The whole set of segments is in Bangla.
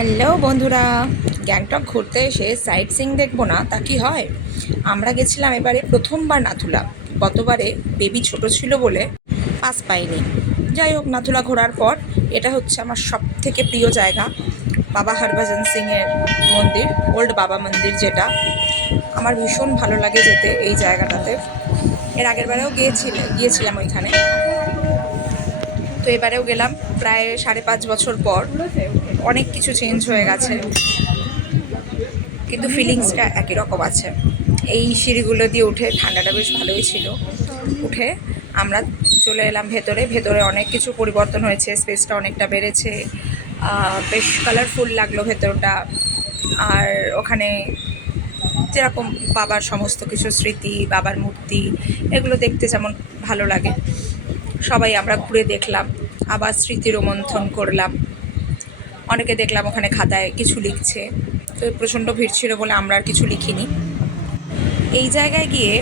হ্যালো বন্ধুরা, গ্যাংটক ঘুরতে এসে সাইট সিইং দেখবো না তা কি হয়। আমরা গেছিলাম এবারে প্রথমবার নাথুলা। গতবারে বেবি ছোট ছিল বলে পাস পাইনি। যাই হোক, নাথুলা ঘোরার পর এটা হচ্ছে আমার সব থেকে প্রিয় জায়গা, বাবা হরভজন সিংয়ের মন্দির, ওল্ড বাবা মন্দির, যেটা আমার ভীষণ ভালো লাগে যেতে এই জায়গাটাতে। এর আগের বারেও গিয়েছিলাম ওইখানে, তো এবারেও গেলাম প্রায় 5.5 বছর পর। অনেক কিছু চেঞ্জ হয়ে গেছে, কিন্তু ফিলিংসটা একই রকম আছে। এই সিঁড়িগুলো দিয়ে উঠে ঠান্ডাটা বেশ ভালোই ছিল। উঠে আমরা চলে এলাম ভেতরে। ভেতরে অনেক কিছু পরিবর্তন হয়েছে, স্পেসটা অনেকটা বেড়েছে, বেশ কালারফুল লাগলো ভেতরটা। আর ওখানে যেরকম বাবার সমস্ত কিছু স্মৃতি, বাবার মূর্তি, এগুলো দেখতে যেমন ভালো লাগে, সবাই আমরা ঘুরে দেখলাম, আবার স্মৃতি রোমন্থন করলাম। অনেকে দেখলাম ওখানে খাতায় কিছু লিখছে, তো প্রচণ্ড ভিড় ছিল বলে আমরা আর কিছু লিখিনি। এই জায়গায় গিয়ে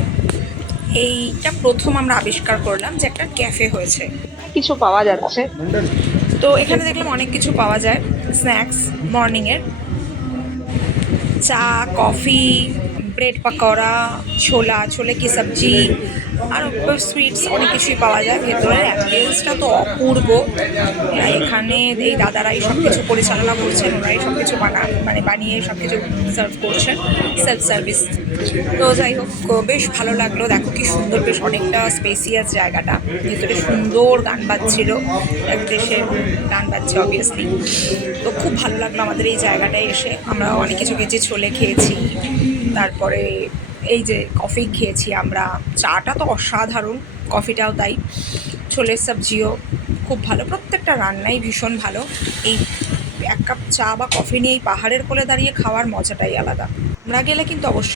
এইটা প্রথম আমরা আবিষ্কার করলাম যে একটা ক্যাফে হয়েছে, কিছু পাওয়া যাচ্ছে। তো এখানে দেখলাম অনেক কিছু পাওয়া যায়, স্ন্যাক্স, মর্নিংয়ের চা, কফি, ব্রেড পাকোড়া, ছোলে কি সবজি, আর সুইটস, অনেক কিছুই পাওয়া যায়। ভেতরের অ্যাম্বিয়েন্সটা তো অপূর্ব। এখানে এই দাদারাই সব কিছু পরিচালনা করছেন, ওরাই সব কিছু বানিয়ে সব কিছু সার্ভ করছেন, সেলফ সার্ভিস। তো যাই হোক, বেশ ভালো লাগলো। দেখো কি সুন্দর, বেশ অনেকটা স্পেসিয়াস জায়গাটা। ভেতরে সুন্দর গান বাজছিল, এক দেশের গান বাজছে অবভিয়াসলি। তো খুব ভালো লাগলো আমাদের এই জায়গাটায় এসে। আমরা অনেক কিছু খেয়েছি, ছোলে খেয়েছি, তারপরে এই যে কফি খেয়েছি আমরা। চাটা তো অসাধারণ, কফিটাও তাই, ছোলের সবজিও খুব ভালো, প্রত্যেকটা রান্নাই ভীষণ ভালো। এই এক কাপ চা বা কফি নিয়ে এই পাহাড়ের কোলে দাঁড়িয়ে খাওয়ার মজাটাই আলাদা। আমরা গেলে কিন্তু অবশ্যই